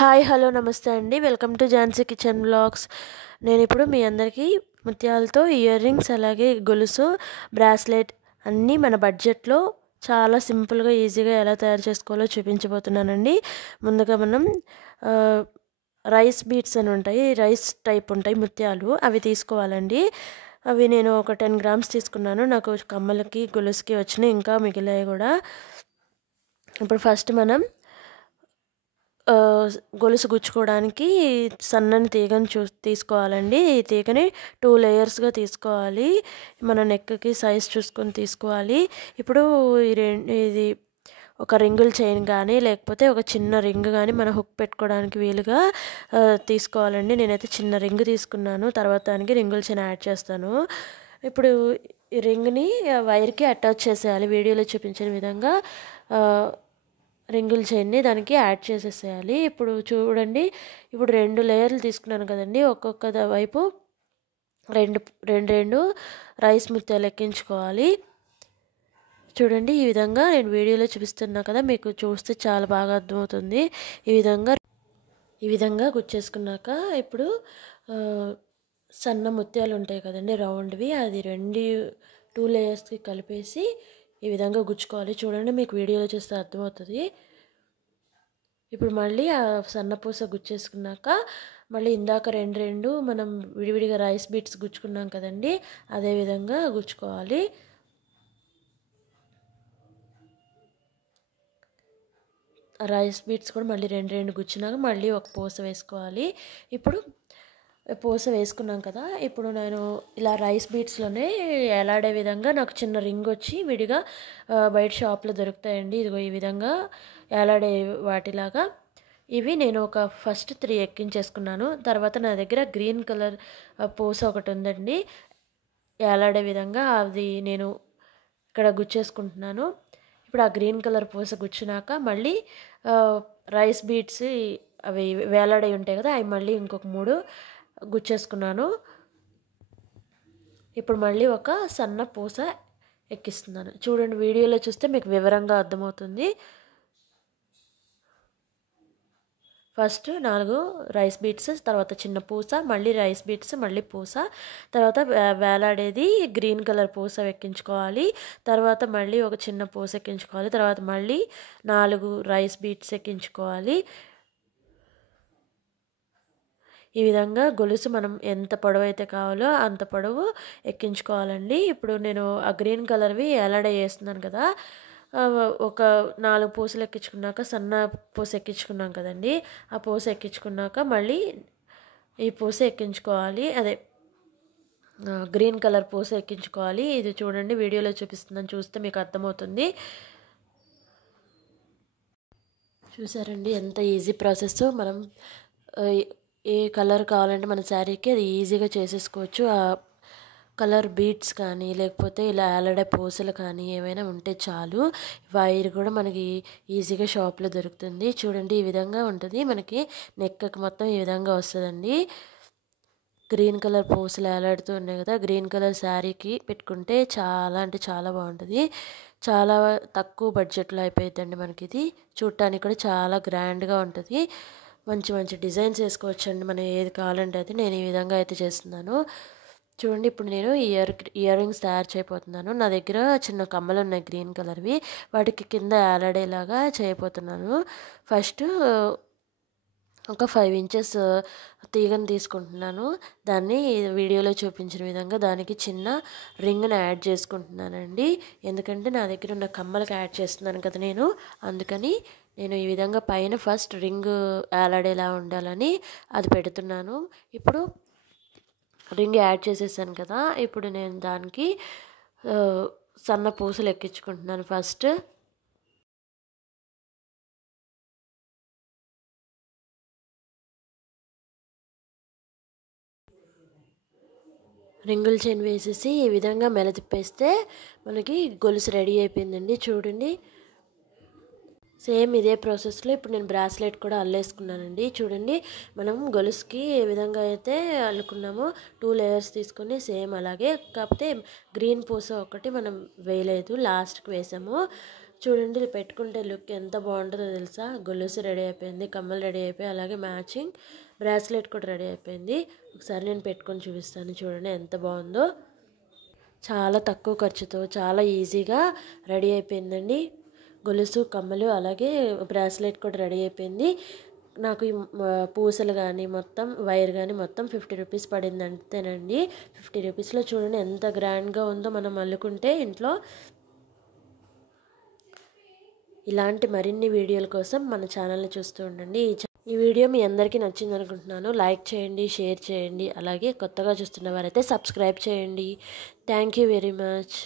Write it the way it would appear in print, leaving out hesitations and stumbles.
Hi hello నమస్తే అండి. Welcome to Jhansi kitchen vlogs. నేను ఇప్పుడు మీ అందరికీ ముత్యాలతో ఇయర్ రింగ్స్ అలాగే గొలుసు బ్రాస్లెట్ అన్నీ మన బడ్జెట్లో చాలా సింపుల్గా ఈజీగా ఎలా తయారు చేసుకోవాలో చూపించబోతున్నానండి. ముందుగా మనం రైస్ బీట్స్ అని ఉంటాయి, రైస్ టైప్ ఉంటాయి ముత్యాలు, అవి తీసుకోవాలండి. అవి నేను ఒక 10 గ్రామ్స్ తీసుకున్నాను. నాకు కమ్మలకి గొలుసుకి వచ్చినాయి, ఇంకా మిగిలాయి కూడా. ఇప్పుడు ఫస్ట్ మనం గొలుసు గుచ్చుకోవడానికి సన్నని తీగని తీసుకోవాలండి. ఈ తీగని 2 లేయర్స్గా తీసుకోవాలి. మన నెక్కి సైజ్ చూసుకొని తీసుకోవాలి. ఇప్పుడు ఇది ఒక రింగుల్ చైన్ కానీ లేకపోతే ఒక చిన్న రింగ్ కానీ మన హుక్ పెట్టుకోవడానికి వీలుగా తీసుకోవాలండి. నేనైతే చిన్న రింగ్ తీసుకున్నాను, తర్వాత దానికి రింగుల్ చైన్ యాడ్ చేస్తాను. ఇప్పుడు ఈ రింగ్ని వైర్కి అటాచ్ చేసేయాలి. వీడియోలో చూపించిన విధంగా రింగుల్ చైన్ని దానికి యాడ్ చేసేసేయాలి. ఇప్పుడు చూడండి, ఇప్పుడు 2 లేయర్లు తీసుకున్నాను కదండి. ఒక్కొక్క వైపు రెండు రైస్ ముత్యాలు ఎక్కించుకోవాలి. చూడండి, ఈ విధంగా నేను వీడియోలో చూపిస్తున్నా కదా, మీకు చూస్తే చాలా బాగా అర్థమవుతుంది. ఈ విధంగా గుచ్చేసుకున్నాక ఇప్పుడు సన్న ముత్యాలు ఉంటాయి కదండి, రౌండ్వి, అది 2 లేయర్స్కి కలిపేసి ఈ విధంగా గుచ్చుకోవాలి. చూడండి, మీకు వీడియోలో చూస్తే అర్థమవుతుంది. ఇప్పుడు మళ్ళీ ఆ సన్నపూస గుచ్చేసుకున్నాక మళ్ళీ ఇందాక రెండు మనం విడివిడిగా రైస్ బీట్స్ గుచ్చుకున్నాం కదండి, అదే విధంగా గుచ్చుకోవాలి. రైస్ బీట్స్ కూడా మళ్ళీ రెండు గుచ్చినాక మళ్ళీ ఒక పూస వేసుకోవాలి. ఇప్పుడు పూస వేసుకున్నాం కదా, ఇప్పుడు నేను ఇలా రైస్ బీట్స్లోనే ఎలాడే విధంగా నాకు చిన్న రింగ్ వచ్చి విడిగా బయట షాప్లో దొరుకుతాయండి. ఇదిగో ఈ విధంగా ఎలాడే వాటిలాగా ఇవి నేను ఒక ఫస్ట్ 3 ఎక్కించేసుకున్నాను. తర్వాత నా దగ్గర గ్రీన్ కలర్ పూస ఒకటి ఉందండి, ఎలాడే విధంగా అది నేను ఇక్కడ గుచ్చేసుకుంటున్నాను. ఇప్పుడు ఆ గ్రీన్ కలర్ పూస గుచ్చినాక మళ్ళీ రైస్ బీట్స్ అవి వేలాడే ఉంటాయి కదా, అవి మళ్ళీ ఇంకొక 3 గుచ్చేసుకున్నాను. ఇప్పుడు మళ్ళీ ఒక సన్న పూస ఎక్కిస్తున్నాను. చూడండి, వీడియోలో చూస్తే మీకు వివరంగా అర్థమవుతుంది. ఫస్ట్ 4 రైస్ బీట్స్, తర్వాత చిన్న పూస, మళ్ళీ రైస్ బీట్స్, మళ్ళీ పూస, తర్వాత వేలాడేది గ్రీన్ కలర్ పూస ఎక్కించుకోవాలి. తర్వాత మళ్ళీ ఒక చిన్న పూస ఎక్కించుకోవాలి. తర్వాత మళ్ళీ 4 రైస్ బీట్స్ ఎక్కించుకోవాలి. ఈ విధంగా గొలుసు మనం ఎంత పొడవు అయితే కావాలో అంత పొడవు ఎక్కించుకోవాలండి. ఇప్పుడు నేను ఆ గ్రీన్ కలర్వి ఎలాడే వేస్తున్నాను కదా, ఒక 4 పూసలు ఎక్కించుకున్నాక సన్న పూస ఎక్కించుకున్నాం కదండి, ఆ పూస ఎక్కించుకున్నాక మళ్ళీ ఈ పూస ఎక్కించుకోవాలి. అదే గ్రీన్ కలర్ పూస ఎక్కించుకోవాలి. ఇది చూడండి, వీడియోలో చూపిస్తున్నాను, చూస్తే మీకు అర్థమవుతుంది. చూసారండి ఎంత ఈజీ ప్రాసెస్. మనం ఏ కలర్ కావాలంటే మన శారీకి అది ఈజీగా చేసేసుకోవచ్చు. ఆ కలర్ బీడ్స్ కానీ లేకపోతే ఇలా ఏలాడే పూసలు కానీ ఏమైనా ఉంటే చాలు. వైర్ కూడా మనకి ఈజీగా షాప్లో దొరుకుతుంది. చూడండి, ఈ విధంగా ఉంటుంది. మనకి నెక్కి మొత్తం ఈ విధంగా వస్తుందండి. గ్రీన్ కలర్ పూసలు ఏలాడుతూ ఉన్నాయి కదా, గ్రీన్ కలర్ శారీకి పెట్టుకుంటే చాలా అంటే చాలా బాగుంటుంది. చాలా తక్కువ బడ్జెట్లో అయిపోయిందండి మనకి. ఇది చూడటానికి కూడా చాలా గ్రాండ్గా ఉంటుంది. మంచి మంచి డిజైన్స్ వేసుకోవచ్చండి మనం ఏది కావాలంటే అది. నేను ఈ విధంగా అయితే చేస్తున్నాను. చూడండి, ఇప్పుడు నేను ఇయర్ రింగ్స్ తయారు చేయబోతున్నాను. నా దగ్గర చిన్న కమ్మలు ఉన్నాయి గ్రీన్ కలర్వి, వాటికి కింద ఏలాడేలాగా చేయబోతున్నాను. ఫస్ట్ ఒక 5 ఇంచెస్ తీగను తీసుకుంటున్నాను. దాన్ని వీడియోలో చూపించిన విధంగా దానికి చిన్న రింగ్ని యాడ్ చేసుకుంటున్నానండి. ఎందుకంటే నా దగ్గర ఉన్న కమ్మలకు యాడ్ చేస్తున్నాను కదా నేను, అందుకని నేను ఈ విధంగా పైన ఫస్ట్ రింగ్ ఏలాడేలా ఉండాలని అది పెడుతున్నాను. ఇప్పుడు రింగ్ యాడ్ చేసేసాను కదా, ఇప్పుడు నేను దానికి సన్న పూసలు ఎక్కించుకుంటున్నాను. ఫస్ట్ రింగుల్ చైన్ వేసేసి ఈ విధంగా మెలతిప్పేస్తే మనకి గొలుసు రెడీ అయిపోయిందండి. చూడండి, సేమ్ ఇదే ప్రాసెస్లో ఇప్పుడు నేను బ్రాస్లెట్ కూడా అల్లేసుకున్నానండి. చూడండి, మనం గొలుసుకి ఏ విధంగా అయితే అల్లుకున్నామో 2 లేయర్స్ తీసుకొని సేమ్ అలాగే, కాకపోతే గ్రీన్ పూస ఒకటి మనం వేయలేదు, లాస్ట్కి వేసాము. చూడండి ఇది పెట్టుకుంటే లుక్ ఎంత బాగుంటుందో తెలుసా. గొలుసు రెడీ అయిపోయింది, కమ్మలు రెడీ అయిపోయి, అలాగే మ్యాచింగ్ బ్రాస్లెట్ కూడా రెడీ అయిపోయింది. ఒకసారి నేను పెట్టుకొని చూపిస్తాను. చూడండి ఎంత బాగుందో. చాలా తక్కువ ఖర్చుతో చాలా ఈజీగా రెడీ అయిపోయిందండి. గొలుసు, కమ్మలు, అలాగే బ్రాస్లెట్ కూడా రెడీ అయిపోయింది. నాకు ఈ పూసలు కానీ మొత్తం వైర్ కానీ మొత్తం 50 రూపీస్ పడింది అంతేనండి. 50 రూపీస్లో చూడండి ఎంత గ్రాండ్గా ఉందో. మనం అల్లుకుంటే ఇంట్లో. ఇలాంటి మరిన్ని వీడియోల కోసం మన ఛానల్ని చూస్తూ ఉండండి. ఈ వీడియో మీ అందరికీ నచ్చింది అనుకుంటున్నాను. లైక్ చేయండి, షేర్ చేయండి, అలాగే కొత్తగా చూస్తున్న వారైతే సబ్స్క్రైబ్ చేయండి. Thank you very much.